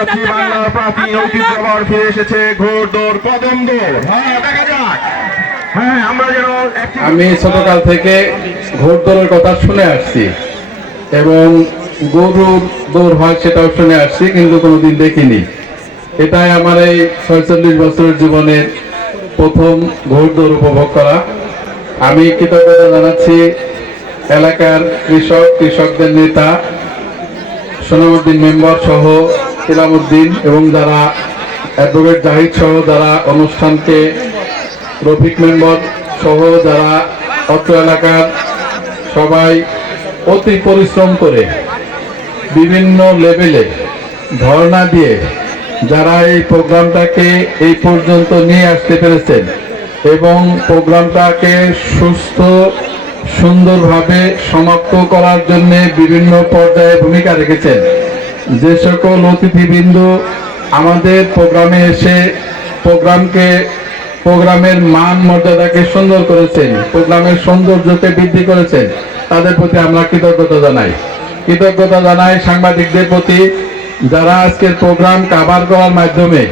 পাচ্ছি বাংলার প্রাচীন ঐতিহ্য আবার ফিরে এসেছে ঘোর দৌড় কদম দৌড় হ্যাঁ দেখা যাক। হ্যাঁ আমরা যেন একটি- আমি ছোটকাল থেকে ঘোড়দৌড়ের কথা শুনে আসছি এবং গরুর দৌড় হয় সেটাও শুনে আসছি কিন্তু কোনোদিন দেখিনি। এটাই আমার এই ছয়চল্লিশ বছরের জীবনের প্রথম ঘোড়দৌড় উপভোগ করা। আমি কৃতজ্ঞতা জানাচ্ছি এলাকার কৃষক কৃষকদের নেতা সোনামুদ্দিন মেম্বার সহ ইলামুদ্দিন এবং যারা অ্যাডভোকেট জাহিদ সহ যারা অনুষ্ঠানকে রফিক মেম্বর সহ যারা অত্র এলাকার সবাই অতি পরিশ্রম করে বিভিন্ন লেভেলে ধর্ণা দিয়ে যারা এই প্রোগ্রামটাকে এই পর্যন্ত নিয়ে আসতে পেরেছেন এবং প্রোগ্রামটাকে সুস্থ, সুন্দরভাবে সমাপ্ত করার জন্য বিভিন্ন পর্যায়ে ভূমিকা রেখেছেন। যে সকল অতিথিবৃন্দ আমাদের প্রোগ্রামে এসে প্রোগ্রামকে, প্রোগ্রামের মান মর্যাদাকে সুন্দর করেছেন, প্রোগ্রামের সৌন্দর্যকে বৃদ্ধি করেছেন, তাদের প্রতি আমরা কৃতজ্ঞতা জানাই। কৃতজ্ঞতা জানাই সাংবাদিকদের প্রতি যারা আজকের প্রোগ্রাম কাভার করার মাধ্যমে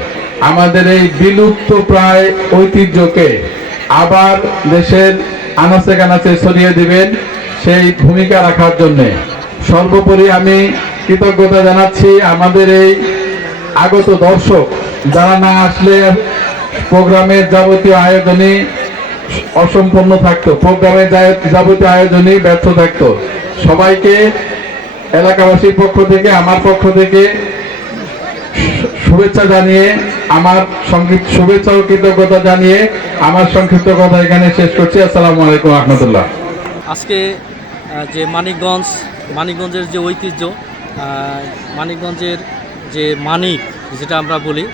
আমাদের এই বিলুপ্ত প্রায় ঐতিহ্যকে আবার দেশের আনাচে কানাচে ছড়িয়ে দিবেন সেই ভূমিকা রাখার জন্যে। সর্বোপরি আমি কৃতজ্ঞতা জানাচ্ছি আমাদের এই আগত দর্শক যারা না আসলে প্রোগ্রামের যাবতীয় আয়োজনই অসম্পূর্ণ থাকতো, প্রোগ্রামের যাবতীয় আয়োজনই ব্যর্থ থাকতো। সবাইকে, এলাকাবাসীর পক্ষ থেকে, আমার পক্ষ থেকে শুভেচ্ছা জানিয়ে, আমার সংক্ষিপ্ত শুভেচ্ছা ও কৃতজ্ঞতা জানিয়ে আমার সংক্ষিপ্ত কথা এখানে শেষ করছি। আসসালামু আলাইকুম রহমতুল্লাহ। আজকে যে মানিকগঞ্জ মানিকগঞ্জের যে ঐতিহ্য মানিকগঞ্জের যে মানিক, যেটা আমরা বলি,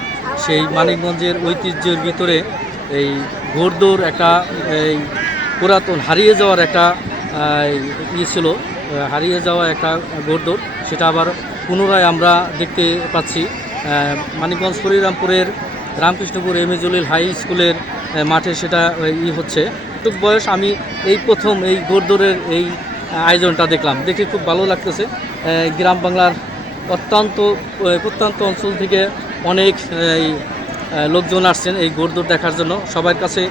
সেই মানিকগঞ্জের ঐতিহ্যের ভিতরে এই ঘোড়দৌড় একটা, এই পুরাতন, হারিয়ে যাওয়ার একটা ইয়ে ছিল হারিয়ে যাওয়া একটা ঘোড়দৌড়, সেটা আবার পুনরায় আমরা দেখতে পাচ্ছি। মানিকগঞ্জ হরিরামপুরের রামকৃষ্ণপুর এম জলিল হাই স্কুলের মাঠে সেটা ই হচ্ছে। বয়স আমি এই প্রথম এই গোরদৌড়ের এই আয়োজনটা দেখলাম। দেখে খুব ভালো লাগতেছে। গ্রাম বাংলার অত্যন্ত প্রত্যন্ত অঞ্চল থেকে অনেক লোকজন আসছেন এই গোরদৌড় দেখার জন্য। সবার কাছে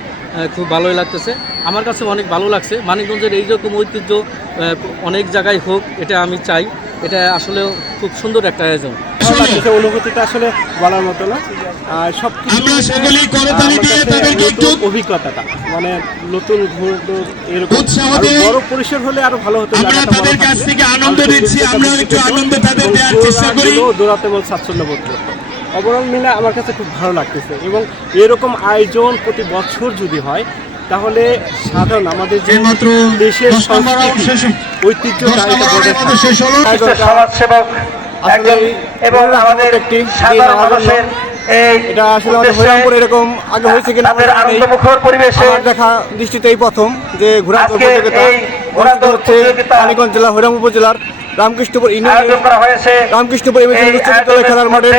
খুব ভালোই লাগতেছে। আমার কাছে অনেক ভালো লাগছে। মানিকগঞ্জের এই রকম ঐতিহ্য অনেক জায়গায় হোক, এটা আমি চাই। এটা আসলে খুব সুন্দর একটা আয়োজন। ভালো লাগতেছে অনুভূতিটা আসলে বলার মতো না। আর সব আমরা সকলেই করতালি দিয়ে তাদেরকে একটু- অভিজ্ঞতাটা মানে নতুন এরকম। উৎসাহ আরও দিয়ে বড় পরিসর হলে আরও ভালো হতো। আমরা তাদের কাছ থেকে আনন্দ দিচ্ছি, যেটা একটু আনন্দ তাদের দেওয়ার চেষ্টা করি। দৌড়াতে বল স্বাচ্ছন্দ্য বোধ করতো। অবরণ মিলে আমার কাছে খুব ভালো লাগতেছে। এবং এরকম আয়োজন প্রতি বছর যদি হয় তাহলে সাধারণ আমাদের যে এইমাত্র দেশের ঐতিহ্য দশ এবং আমাদের একটি সাধারণ মানুষের এই এটা আসলে আমাদের হরিরামপুর এরকম আগে হয়েছে কিনা। আনন্দমুখর পরিবেশে দেখা দৃষ্টিতে এই প্রথম যে প্রতিযোগিতা হচ্ছে প্রতিযোগিতা রানীগঞ্জ জেলা হরিরামপুর উপজেলার রামকৃষ্ণপুর ইউনিয়ন রামকৃষ্ণপুর খেলার মাঠে।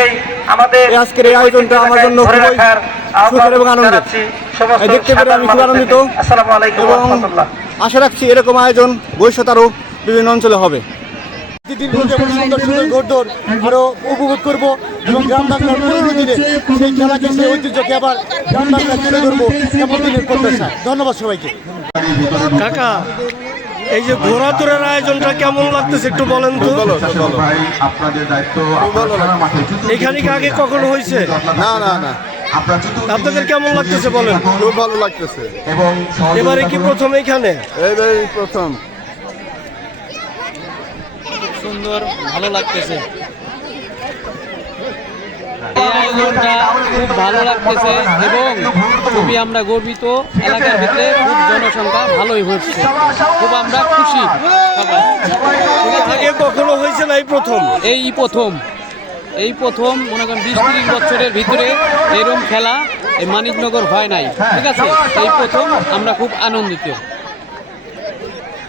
আমাদের আজকের এই আয়োজনটা আমার জন্য খুবই সুখের এবং আনন্দের। দেখতে পেরে আমি খুব আনন্দিত। এবং আশা রাখছি এরকম আয়োজন ভবিষ্যৎ আরও বিভিন্ন অঞ্চলে হবে। সুন্দর সুন্দর ঘোড়দৌড় আরও উপভোগ করব এবং গ্রাম বাংলার পুরোনো দিনে সেই খেলাকে সেই ঐতিহ্যকে আবার গ্রাম বাংলায় তুলে ধরবো এমন দিনের প্রত্যাশা ধন্যবাদ সবাইকে কাকা এই যে ঘোড়া দৌড়ের আয়োজনটা কেমন লাগতেছে একটু বলেন তো আপনাদের দায়িত্ব আপনারা সারা মাঠে চতুর্দিকে এখানে কি আগে কখনো হয়েছে না না না আপনাদের কেমন লাগতেছে বলেন খুব ভালো লাগতেছে এবং এবারে কি প্রথম এখানে এইবারে প্রথম সুন্দর ভালো লাগতেছে। এই আয়োজনটা খুব ভালো লাগতেছে এবং খুবই আমরা গর্বিত। এলাকার ভিতরে খুব জনসংখ্যা ভালোই হচ্ছে। খুব আমরা খুশি। আগে কখনো হয়েছে না এই প্রথম? এই প্রথম। এই প্রথম মনে করেন বিশ তিরিশ বছরের ভিতরে এরকম খেলা এই মানিকনগর হয় নাই। ঠিক আছে? এই প্রথম আমরা খুব আনন্দিত।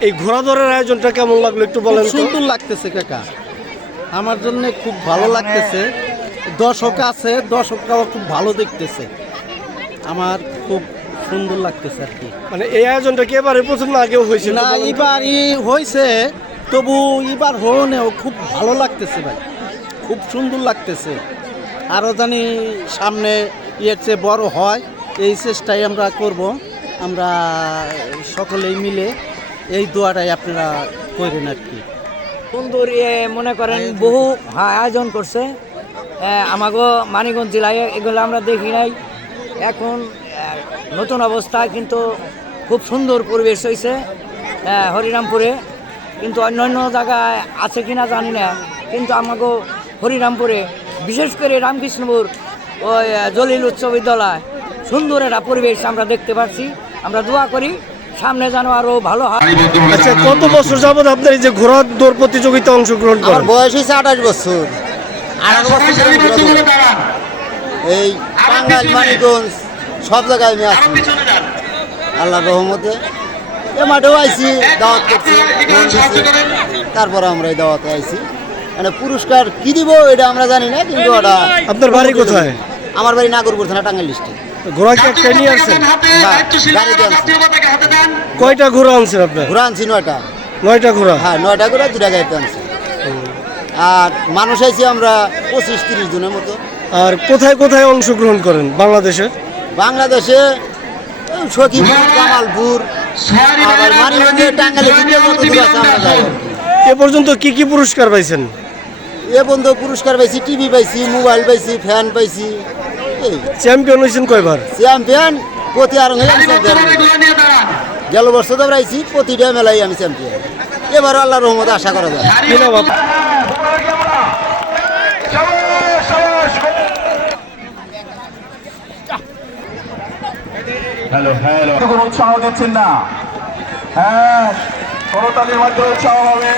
এই ঘোড়া দৌড়ের আয়োজনটা কেমন লাগল একটু বলেন সুন্দর লাগতেছে কাকা। আমার জন্য খুব ভালো লাগতেছে। দর্শক আছে দর্শকরাও খুব ভালো দেখতেছে। আমার খুব সুন্দর লাগতেছে আর কি। মানে এই আয়োজনটা কি এবারে প্রথম আগেও হয়েছে না বলেন তো? এবার ই হয়েছে তবু এবার হনেও খুব ভালো লাগতেছে ভাই। খুব সুন্দর লাগতেছে। আরও জানি সামনে ইয়ের চেয়ে বড় হয় এই চেষ্টাই আমরা করব। আমরা সকলেই মিলে এই দোয়াটাই আপনারা করেন আর কি। সুন্দর মনে করেন বহু আয়োজন করছে। আমাগো মানিকগঞ্জ জেলায় এগুলো আমরা দেখি নাই। এখন নতুন অবস্থায় কিন্তু খুব সুন্দর পরিবেশ হয়েছে হরিরামপুরে। কিন্তু অন্য অন্য জায়গায় আছে কিনা জানি না। কিন্তু আমাগো হরিরামপুরে, বিশেষ করে রামকৃষ্ণপুর, ওই জলিল উচ্চ বিদ্যালয়, সুন্দর একটা পরিবেশ আমরা দেখতে পাচ্ছি। আমরা দোয়া করি সামনে যেন আরও ভালো হয়। আচ্ছা কত বছর যাবত আপনার এই যে ঘোড়া দৌড় প্রতিযোগিতা অংশগ্রহণ করেন? বয়স হয়েছে আঠাশ বছর। বছর। এই টাঙ্গাইল মানিকগঞ্জ সব জায়গায় আমি আছি। আল্লাহ রহমতে। এ মাঠেও আইছি দাওয়াত করছি তারপর আমরা এই দাওয়াতে আইছি। মানে পুরস্কার কি দিব এটা আমরা জানি না কিন্তু ওটা আপনার বাড়ি কোথায়? আমার বাড়ি নাগরপুর থানা টাঙ্গাইল ডিস্ট্রিক্ট ঘোড়া কি একটা নিয়ে আসছেন? গাড়িতে আনছি কয়টা ঘোড়া আনছেন আপনার ঘোরা আনছি নয়টা। নয়টা ঘোড়া? হ্যাঁ নয়টা দুটা গাড়িতে আনছি। আর মানুষ আইছি আমরা পঁচিশ তিরিশ জনের মতো। আর কোথায় কোথায় অংশগ্রহণ করেন বাংলাদেশে? এই সখীপুর কামালপুর আবার মানিগঞ্জে টাঙ্গালে। এ পর্যন্ত কি কি পুরস্কার পাইছেন? এ পর্যন্ত পুরস্কার পাইছি টিভি পাইছি মোবাইল পাইছি ফ্যান পাইছি। চ্যাম্পিয়ন হয়েছেন কয়বার? চ্যাম্পিয়ন প্রতি আর গেল বছর তো আমরা প্রতিটা মেলাই আমি চ্যাম্পিয়ন। এবার আল্লাহ রহমতে আশা করা যায়। Hello hello. কোনো উৎসাহ দিচ্ছেন না। হ্যাঁ করতালির মাধ্যমে উৎসাহ হবে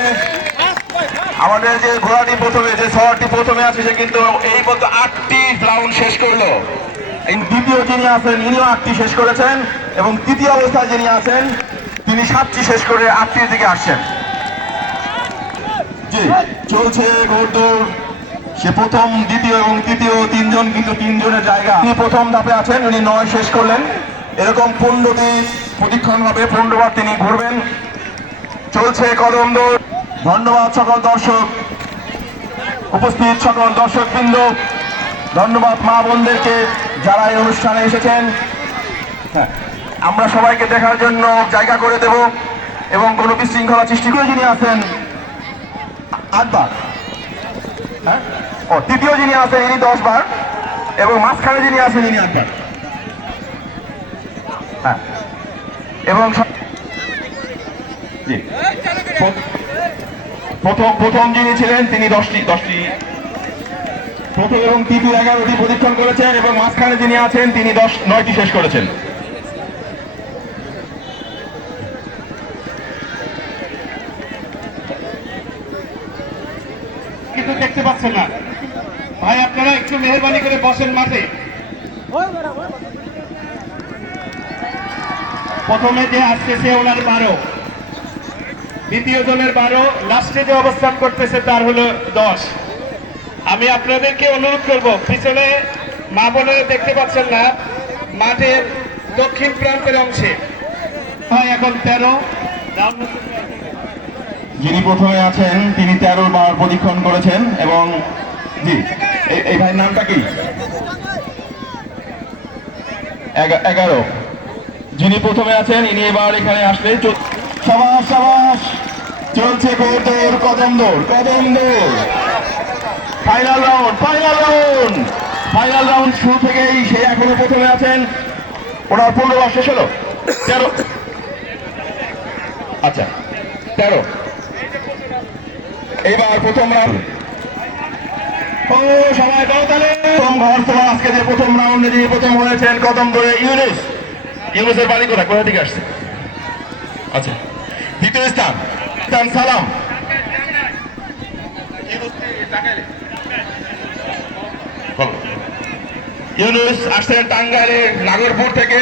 আমাদের যে ঘোড়াটি প্রথমে, যে শহরটি প্রথমে আছে, সে কিন্তু এই পর্যন্ত আটটি রাউন্ড শেষ করল। দ্বিতীয় যিনি আছেন, ইনিও আটটি শেষ করেছেন এবং তৃতীয় অবস্থায় যিনি আছেন, তিনি সাতটি শেষ করে আটটির দিকে আসছেন। জি, চলছে ঘোড়দৌড় সে প্রথম, দ্বিতীয় এবং তৃতীয় তিনজন কিন্তু তিনজনের জায়গা। তিনি প্রথম ধাপে আছেন, উনি নয় শেষ করলেন। এরকম পনেরোটি প্রতিক্ষণ হবে পনেরোবার তিনি ঘুরবেন। চলছে কদম দৌড়। ধন্যবাদ সকল দর্শক। উপস্থিত সকল দর্শক বৃন্দ। ধন্যবাদ মা বোনদেরকে যারা এই অনুষ্ঠানে এসেছেন। হ্যাঁ, আমরা সবাইকে দেখার জন্য জায়গা করে দেব এবং কোনো বিশৃঙ্খলা সৃষ্টি করে যিনি আছেন আটবার। হ্যাঁ? ও তৃতীয় যিনি আছেন ইনি দশ বার এবং মাঝখানে যিনি আছেন ইনি আটবার। হ্যাঁ এবং জি। প্রথম প্রথম যিনি ছিলেন, তিনি দশটি দশটি। প্রথম এবং তৃতীয় এগারোটি প্রদক্ষিণ করেছেন এবং মাঝখানে যিনি আছেন, তিনি দশ, নয়টি শেষ করেছেন। কিন্তু দেখতে পাচ্ছেন না। ভাই, আপনারা একটু মেহরবানি করে বসেন মাঠে। প্রথমে যে আসতেছে ওনার বারো। দ্বিতীয় জনের বারো লাস্টে যে অবস্থান করতেছে তার হলো দশ। আমি আপনাদেরকে অনুরোধ করব, পিছনে মা বোনেরা দেখতে পাচ্ছেন না, মাঠের দক্ষিণ প্রান্তের অংশে। হয় এখন তেরো। যিনি প্রথমে আছেন, তিনি তেরো বার প্রদক্ষিণ করেছেন এবং জি এই- ভাইয়ের নামটা কি? এগা- এগারো। যিনি প্রথমে আছেন, ইনি এবার এখানে আসলে সাবাস সাবাস। চলছে দৌড় কদম দৌড় কদম দৌড়। Final round final round final round শুরু থেকেই সে এখনও প্রথমে আছেন। ওনার পনেরো বার শেষ হলো। তেরো। আচ্ছা তেরো। এবার প্রথম রাউন্ড ও, সবাই তাহলে প্রথম ঘর তো আজকে যে প্রথম রাউন্ডে যিনি প্রথম হয়েছেন কদম ধরে ইউনুস। ইউনুসের বাড়ি কোথায়? কোথা থেকে আসছে? আচ্ছা। দ্বিতীয় স্থান। স্থান সালাম। ইউনুস আসছেন টাঙ্গাইলের নাগরপুর থেকে।